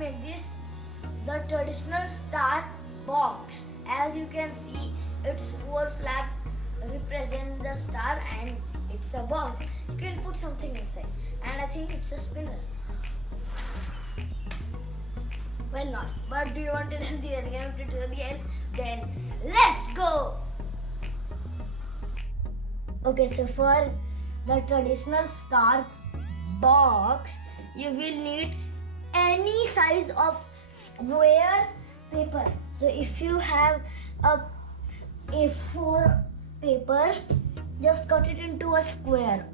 make this the traditional star box. As you can see, its four flaps represent the star and it's a box. You can put something inside, and I think it's a spinner. Well, not. But do you want to learn the origami tutorial? Then let's go! Okay, so for the traditional star box, you will need any size of square paper. So if you have a A4 paper, just cut it into a square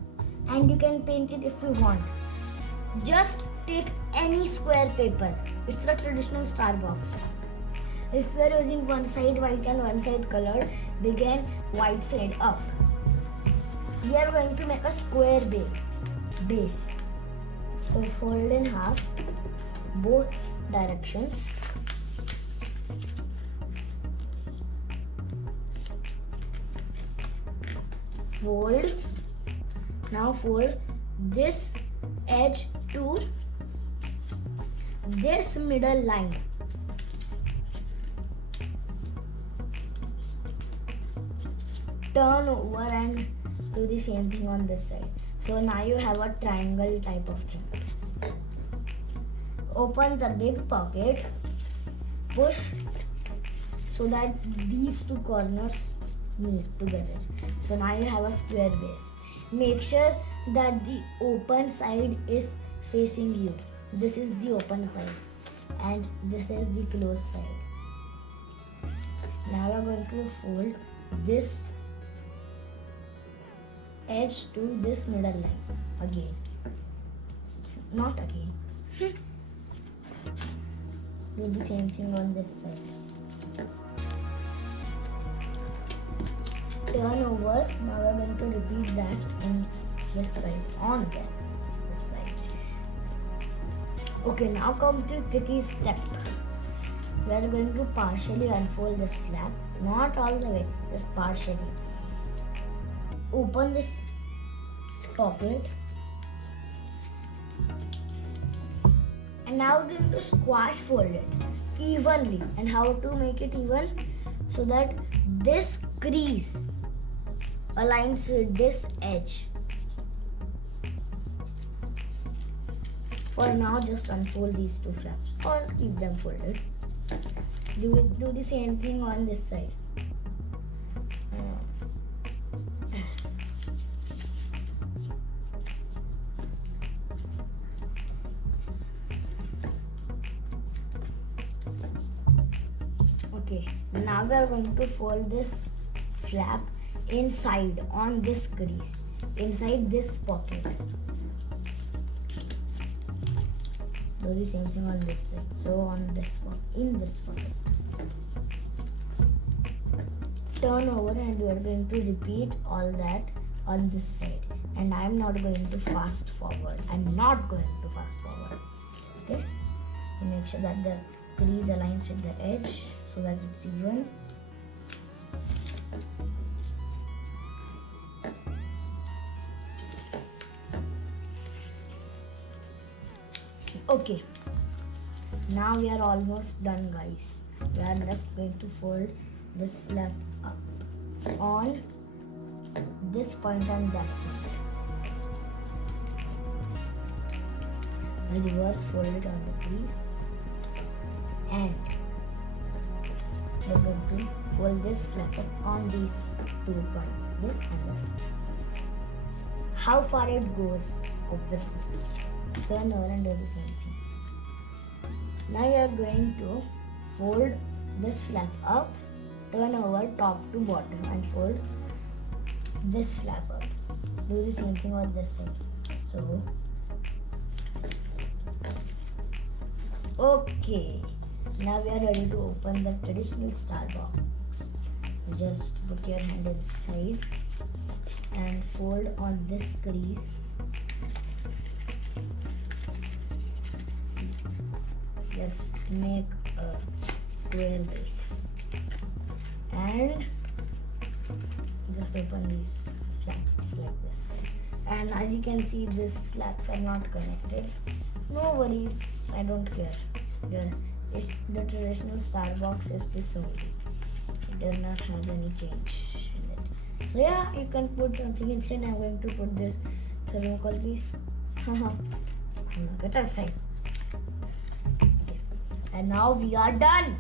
and you can paint it if you want. Just take any square paper. It's a traditional star box. If you are using one side white and one side colored, begin white side up. We are going to make a square base. So fold in half both directions. Fold. Now fold this edge to this middle line. Turn over and do the same thing on this side. So now you have a triangle type of thing. Open the big pocket, push so that these two corners meet together. So now you have a square base. Make sure that the open side is facing you. This is the open side and this is the closed side. Now we are going to fold this edge to this middle line again. Not again. Do the same thing on this side. Turn over. Now we are going to repeat that in this side, on this side. Okay, now comes the tricky step. We are going to partially unfold this flap, not all the way, just partially. Open this pocket and now we're going to squash fold it evenly. And how to make it even? So that this crease aligns with this edge. For now, just unfold these two flaps or keep them folded. Do the same thing on this side. Okay, now we are going to fold this flap inside on this crease, inside this pocket. Do the same thing on this side. So on this one, in this pocket. Turn over and we are going to repeat all that on this side. And I am not going to fast forward. I'm not going to fast forward. Okay? So make sure that the crease aligns with the edge so that it's even. Okay, now we are almost done, guys. We are just going to fold this flap up on this point and that point. Reverse fold it on the crease and we are going to fold this flap up on these 2 points, this and this. How far it goes, obviously. Turn over and do the same thing. Now we are going to fold this flap up, turn over top to bottom and fold this flap up. Do the same thing on this side. So, okay. Now we are ready to open the traditional star box. Just put your hand inside and fold on this crease. Just make a square base and just open these flaps like this. And as you can see, these flaps are not connected. No worries, I don't care. Yeah, it's the traditional star box is this only. It does not have any change in it. So yeah, you can put something instead. I'm going to put this thermocol piece. Get outside. Okay. And now we are done.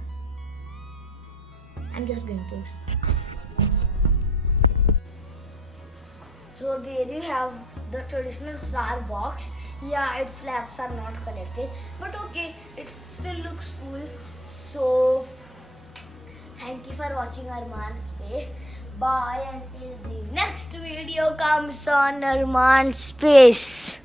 I'm just going to. So there you have the traditional star box. Yeah, its flaps are not connected, but okay, it still looks cool. So thank you for watching Arman Space. Bye until the next video comes on Arman Space.